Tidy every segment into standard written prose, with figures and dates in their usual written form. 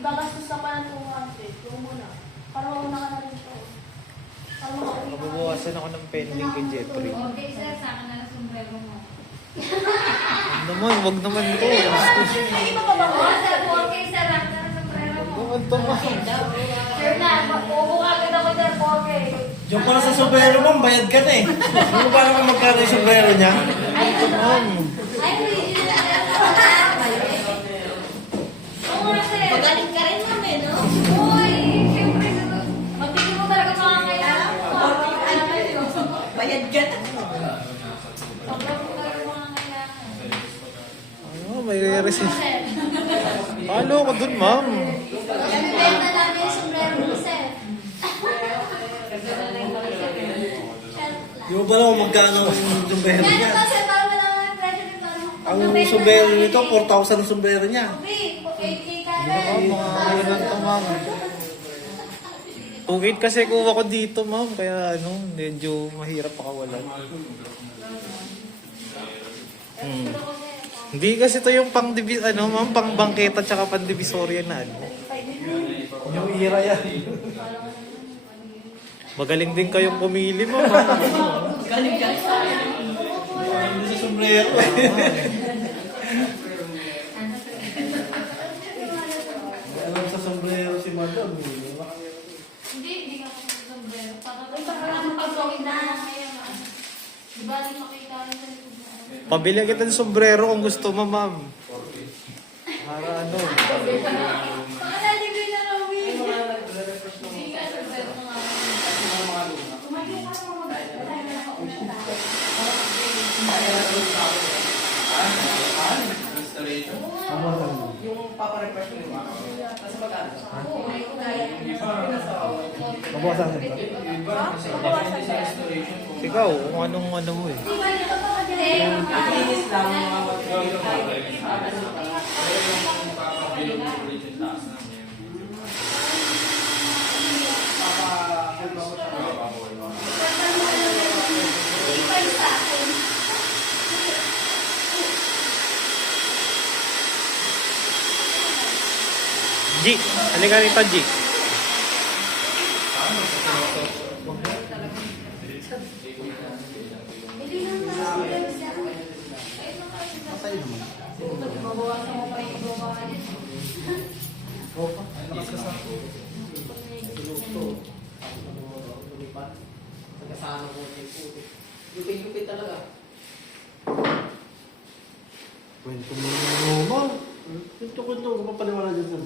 gagastos ka pa ng 200. Yung muna. Para mauna ka na rin ito. Para makauwi ka. Mabubukasan ako ng pending kay Jeffrey. Okay, sir. Sa akin na lang sombrero mo. Wag naman to. Ay, iba pa ba? Oo, sir. Okay, sir. Sa akin na lang sombrero mo. Naman to, ma'am. Sure na. Uubo agad ako dyan. Okay. Diyan pala sa sombrero mo, bayad ka na eh. Ano ba naman magkano yung sombrero niya? Ay, Ma'am. ay, original na Oo nga, sir. Magaling ka rin, ma'am, eh, no? Uy, siyempre. Mabigyan mo talaga mga kailangan mo. Bayad ka na. Sobrang mo talaga mga kailangan. Ano, may receipt. Palo ko dun, ma'am. Bibenta namin yung sombrero mo, sir. Di mo ba naman magkano yung sombrero Yan niya? ito, sir. Para malaman yung presyo nito. Ang sombrero nito, 4,000 ang sombrero niya. Okay, 8K ka Ma'am, rin. mga kailan to, ma'am. 2.8 kasi kuha ko dito, ma'am. Kaya ano, medyo mahirap pakawalan. Hindi kasi to yung pang ma'am, pang bangketa tsaka pang divisoria na ano. Yung ira yan. Magaling din kayong pumili, ma'am. Hindi sa sombrero eh. Alam sa sombrero si Madam. Hindi ka kasi sa sombrero. Parang pag-gawin na ngayon. Di ba rin makita rin sa likod na ano? Pabili kita ng sombrero kung gusto mo, ma'am. Para ano. Mga naligoy na Romy. Hindi ka sombrero mga Yung paparefresh mo yung nasa magkano? Mabawasan ka. Ikaw, kung anong ano mo eh. Linis lang mga G, halika rito, G. mabawasan mo pa yung ibabahan. Lupit-lupit talaga. Kwento mo yung mo. Kwento-kwento ko pa paliwala dyan sa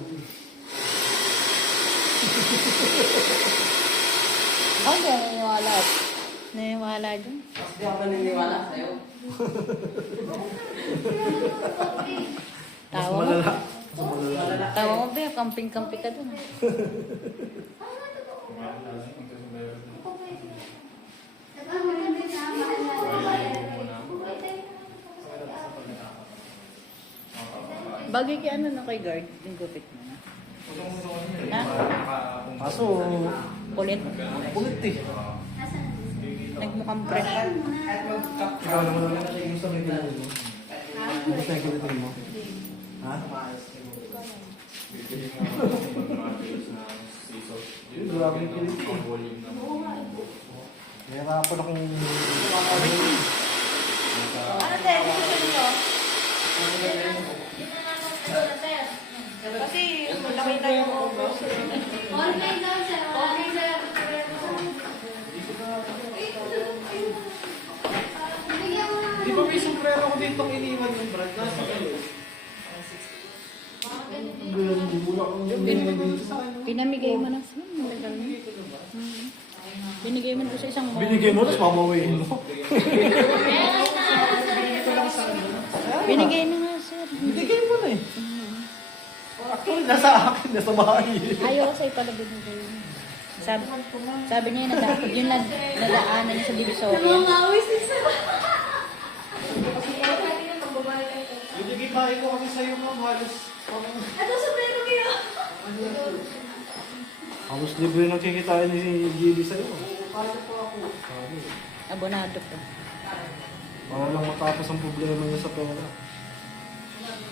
Ako hindi ako naniniwala. Naniniwala dyan. Mas di ako naniniwala sa'yo. Tawa mo. Malala. Tawa mo ba? Kamping-kampi ka dun. Bagay kay ano na kay guard, yung gupit mo na. Ha? Kaso, Kulit. kulit eh. Nagmukhang fresh. Ikaw naman naman yung gusto mo yung kulit mo. Gusto yung kulit mo? Ha? Grabe yung kulit ko. Nahirapan akong... Ano, sir? Gusto niyo? Kasi malaki na yung obos. Okay daw, sir. Okay, sir. Bigyan mo naman. Di ba may sombrero ko dito iniwan yung brad? Nasa kayo. Pinamigay mo na sa Binigay mo na sa isang mo. Binigay mo, tapos mamawain mo. Binigay na nga, sir. Binigay mo na eh. Actually, nasa akin, nasa bahay. Ayaw ko sa'yo pala binigay. Sabi niya yung nadaanan niya sa Divisoria. Mangawis si sir. Binigay bahay ko kasi sa'yo mo, halos. Ano sa pwede kayo? Halos libre na kikitain ni GB sa'yo. Abonado ko. Para lang matapos ang problema niya sa pera.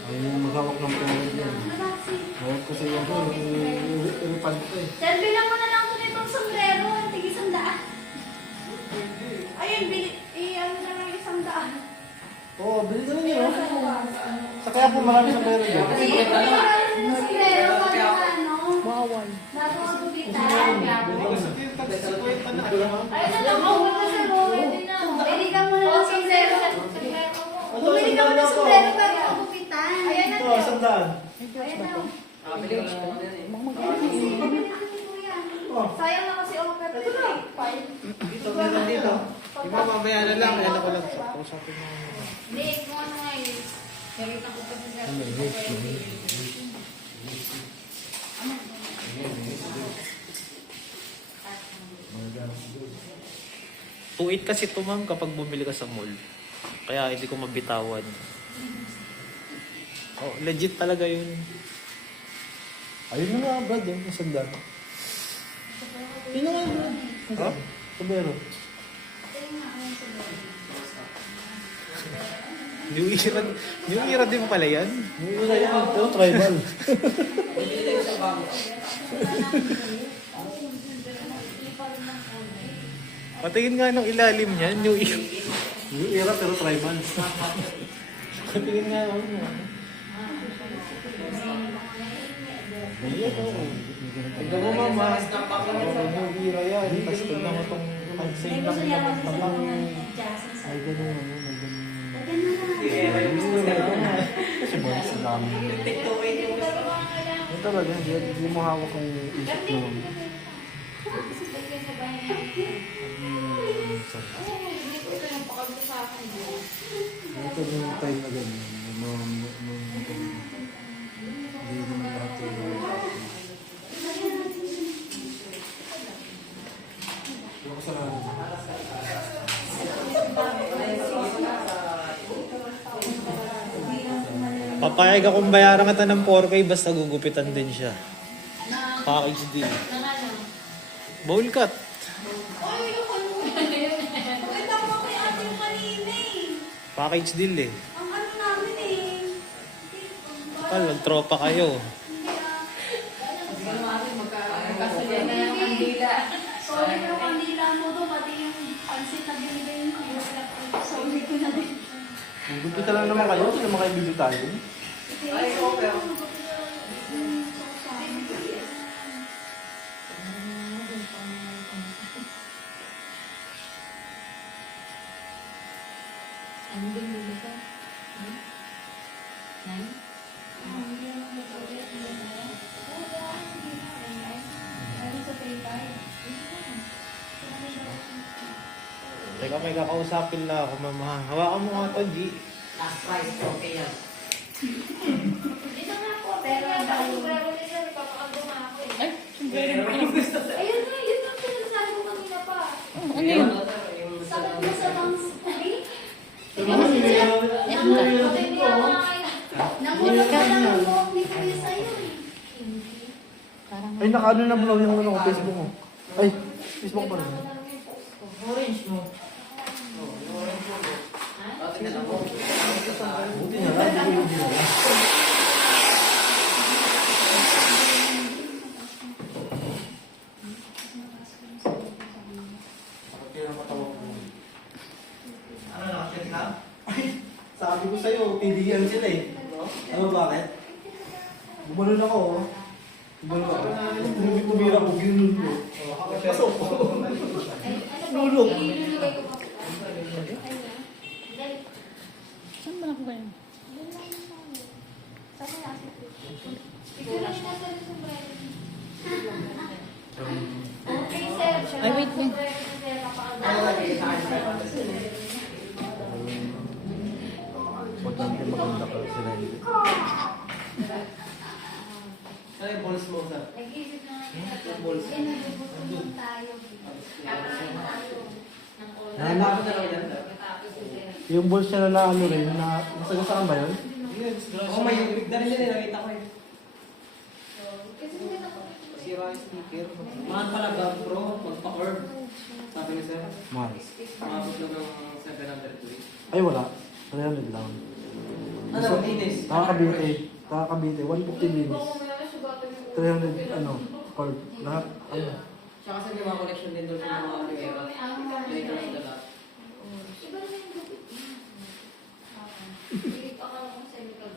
Ayaw yung maghawak ng pera niya. Ayaw ko kasi yung iripan ko eh. Sir, bilang mo na lang ito nitong sombrero. Tigis 100. Ayun, ano na lang 100. Oo, bili ka lang yun. Sa kaya po marami sa pera dyan. Kasi yung sombrero, ano, Bawal. bago magupitan. Ayun na lang, bawal na sir. Pwede na. Bili ka muna ng sombrero. Bumili ka muna ng sombrero bago magupitan. Ayan na. Ito, sandaan. Ayan na. Bili ko lang yan eh. Sayang na kasi ako pero ito na. Dito, meron dito. Di ba mamaya na lang, kaya ko lang sa usapin mo. Hindi, kung ano nga yun. Nakita ko pa sa Tuit kasi ito ma'am kapag bumili ka sa mall. Kaya hindi ko mabitawan. Oh, legit talaga yun. Ayun na nga, Brad, yung sandaan. Yun na nga, Brad. Ha? Sabero. New era din pala yan. Yung una yan, ito, tribal. Bili tayo sa bago. Patingin nga ng ilalim niyan, new era. Yung era, pero tribal. Patingin nga ng Tignan mo mama. New era yan. Tapos tignan mo itong pansin na pinagtabang. Ay, ganun, ano, may ganun. Kasi ba, sa dami. Yung talaga, hindi mo hawak ang isip mo. Ito yung time na ganyan. Hindi naman lahat yung yung kasalanan. Papayag akong bayaran kita ng 4K basta gugupitan din siya. Package deal. Nang ano? Bowl cut. Ay, maganda ko kay ate yung kanina eh. Package deal eh. Ang ano namin eh. Pal, magtropa kayo. Hindi ka naman magkasulian na yung kandila. Sorry pero kandila mo to, pati yung pansit na binigay mo. Sorry ko na din. Gupita lang naman kayo, hindi naman kayo bibitayin. Ay, okay. Ano ba yung dito? Nine? Teka, may kakausapin lang ako, mama. Hawakan mo nga ito, G. Last price, okay yan. Dito nga po, pero ang sombrero nila, nagpapakagdo nga ako eh. Ay, sombrero. Ayun na, yun ang sinasabi ko kanina pa. Ano yun? Sakit mo sa lungs. Ay, nangulog ka lang ang buhok ni Kuya sa'yo eh. Parang Ay, naka-ano na blog yung ano ko, Facebook ko. Ay, Facebook pa rin. Orange mo. Tingnan ako. Buti na lang, hindi ko yun. Ano na, check na? Sabi ko sa'yo, pilihan sila eh. Ano bakit? Gumanon ako, oh. Gumanon ako. Tumira ko, ginunod ko. Pasok ko. Lulok. saan ba ako ganyan? Okay, sir. Ay, wait lang. Importante maganda ka sila hindi. Ano yung balls mo, sir? Nag-isip na nagugutom tayo. Kakain tayo. Ay, bakit na lang yan, sir? Yung balls niya na ano rin, na nasagasaan ba yun? Oo, may bigda rin yan, nakita ko eh. Kasi hindi na ako. Sira yung speaker. Mahal pala GoPro, Pro, magpa-orb. Sabi ni sir, Mahal. maabot lang ng 700 Ay, wala. 300 lang. Ano, inis? Nakakabite. Nakakabite. 150 minutes. Baka mamaya sugatan yung 300, ano, card. Lahat, ano. Siya kasi may mga connection din doon sa mga Rivera. Later on the lot. Iba na yung gupit niya. Hindi, akala ko sa ikaw.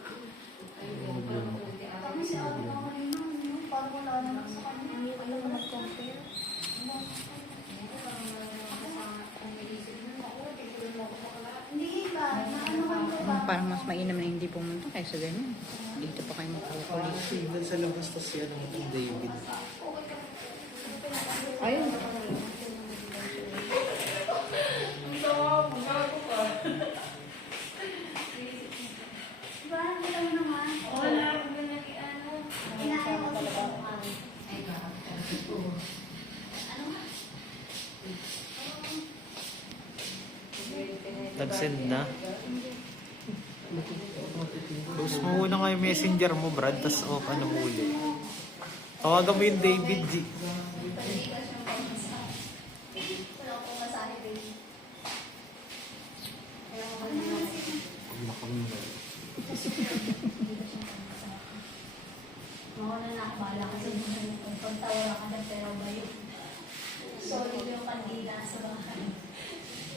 Ayun, parang konti araw. Kami si Ate Mama rin nun, parang wala naman sa kanya. Alam mo nag-compare. Hindi ba? Naano ka ba? Parang mas mainam na hindi pumunta kaysa ganyan. Dito pa kayo magkukulit. Signal sa labas, tas yan ang David. Ayun. Diba? Hindi lang naman. Wala akong ganyan ano. Inaaya ko si Ay, Nag-send na. Close mo muna nga yung messenger mo, Brad, tas off, ano mo uli. Tawagan mo yung David G. Wala ko masahe, baby. Kaya ko ba Mga na nakabala kasi kung pagtawala ka ng pero ba yun? Sorry yung kandila sa bahay.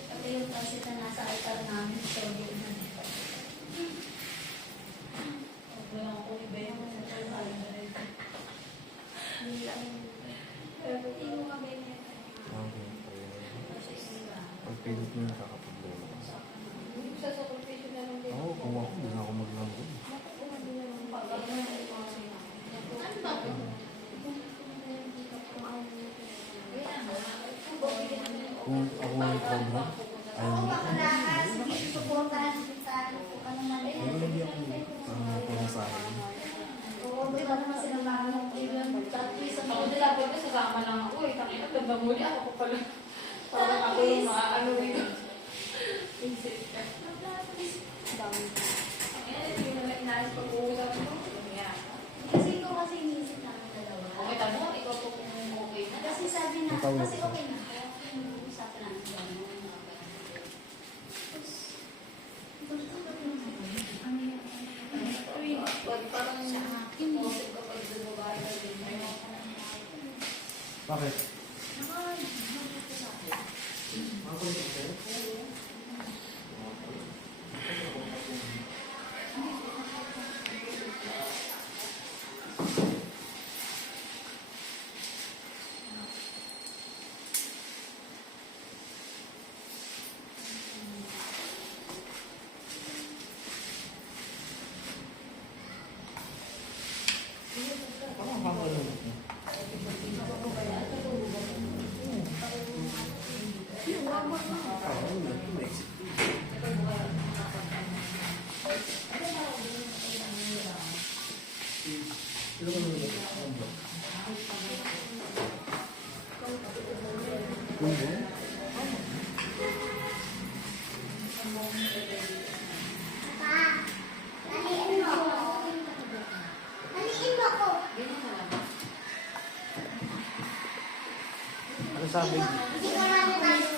Pati yung pansit na nasa altar namin, sorry na. Wala ko iba yung hindi lang. Pero hindi mo mabenta. Pag-pilit mo nakakapag-lola. sa supervision na lang din. Oo, kung ako, hindi na ako maglaro. Ano ba ito? Kung ako may program, ayaw Oo, mo. bakla ka. Sige, susuportahan kita. Kung ano man. Hindi ako pamasahin. Oo, di ba naman sila marunong even Ako nila po kasi sasama lang ako eh. Takina, ganda muli ako ko pala. Parang ako yung maaano dito. Insist ka. Hindi naman inayos pag-uusap ko. Kasi ikaw kasi iniisip namin dalawa. Okay, tamo, ikaw po kung okay na. Kasi sabi na, Ikaw kasi yun. okay na. Usapan namin gano'n. Parang imposib kapag babae ka din. Bakit? Parang kakalunod mo. Naliin mo ako. Naliin mo ako. Ano sabi? Hindi ko lang tayo.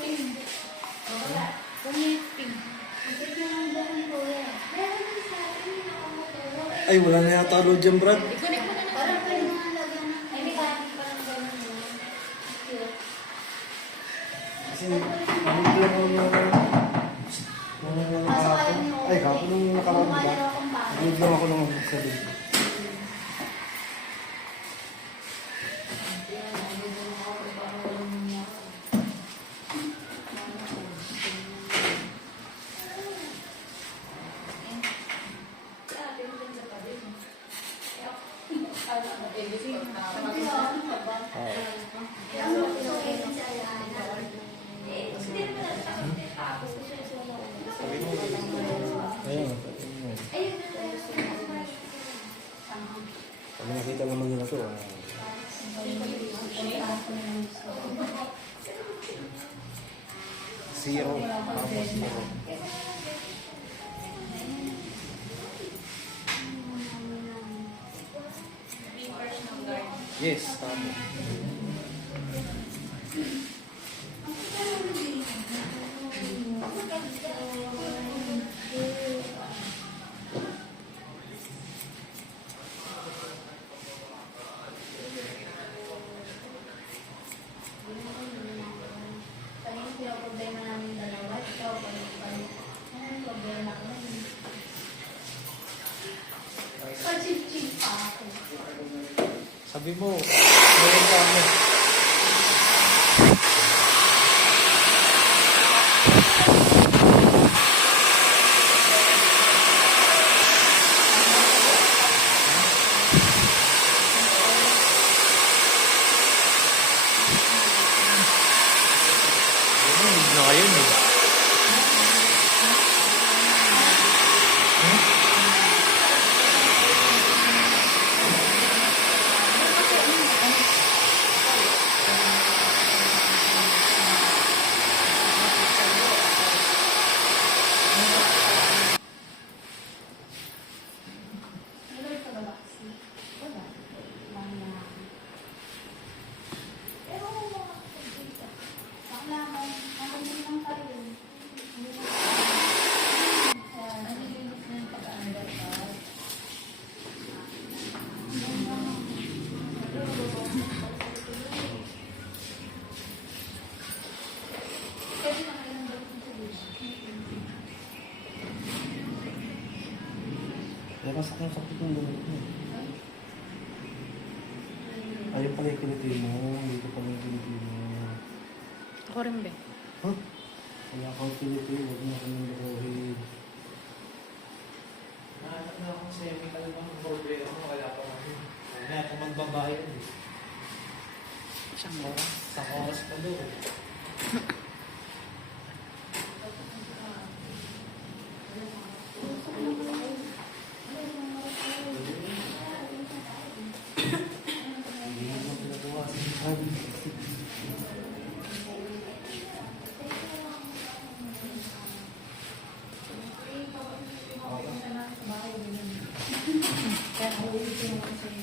Pumiping. Hindi ko lang daw ni Kuya. Meron din sa akin yung nakamotoro. Ay, wala na yata load dyan, Brad. I-connect mo na lang. Parang kayo mga lagyan ng... Ay, may kahit parang gano'n yun. Cute. Kasi, nanood lang ako ng Kaso ayaw niyo. Ay, kapag nung nakaraan ba? Kumalaro akong bahay. Nanood lang ako ng sabi. Ayun, pag nakita naman nila to, zero. Tapos zero. Yes, tama. Sabi mo, meron ka mo. Hindi na kayo eh. Meron ka ba vaccine? Wala. Wala. Pero, kailangan, nakabili lang tayo. Hindi na kaya, nalilinis na yung pag-aandar ka. Pwede na kayo ng Kaya masakit yung sakit ng lumot mo. Ayun pala yung kiliti mo. Dito pala yung kiliti mo. Ako rin ba? Huh? Kaya ako kiliti. Huwag mo kami lukuhin. Nahanap na akong chemical ng problema mo. Wala pa ako. Mamaya ako magbabayad eh. Isang oras. Sa oras pa doon. Hindi mo pinagawa. Sabi. Kaya, uwi ko naman sa'yo.